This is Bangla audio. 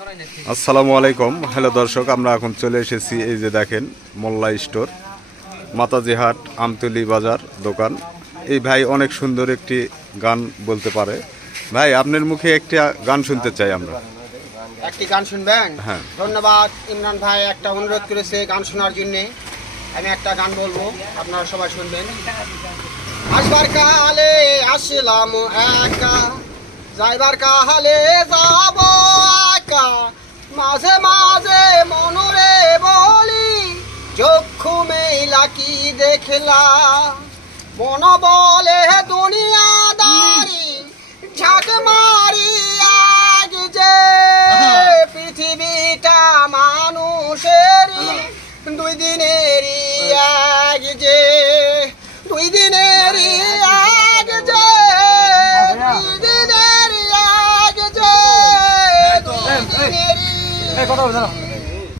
আসসালামু আলাইকুম। হ্যালো দর্শক, আমরা এখন চলে এসেছি এই যে দেখেন মোল্লা স্টোর, মাতাজি হাট, আমতলী বাজার দোকান। এই ভাই অনেক সুন্দর একটি গান বলতে পারে। ভাই আপনার মুখে একটি গান শুনতে চাই আমরা। একটি গান শুনবেন? হ্যাঁ। ধন্যবাদ। ইমরান ভাই একটা অনুরোধ করেছে গান শোনার জন্য। আমি একটা গান বলবো, আপনারা সবাই শুনবেন। আসবার কালে আসলাম একা, যাইবার কালে যাব একা, মাঝে মাঝে মনরে বলি চক্ষু মেলা কি দেখলা, মন বলে দুনিয়াদারি ঝাঁক মারি আজ যে পৃথিবীটা মানুষেরই দুই দিনেরই এক যে, দুই দিনেরই এক যে, দুই দিনেরই এক যে, দুই দিনেরই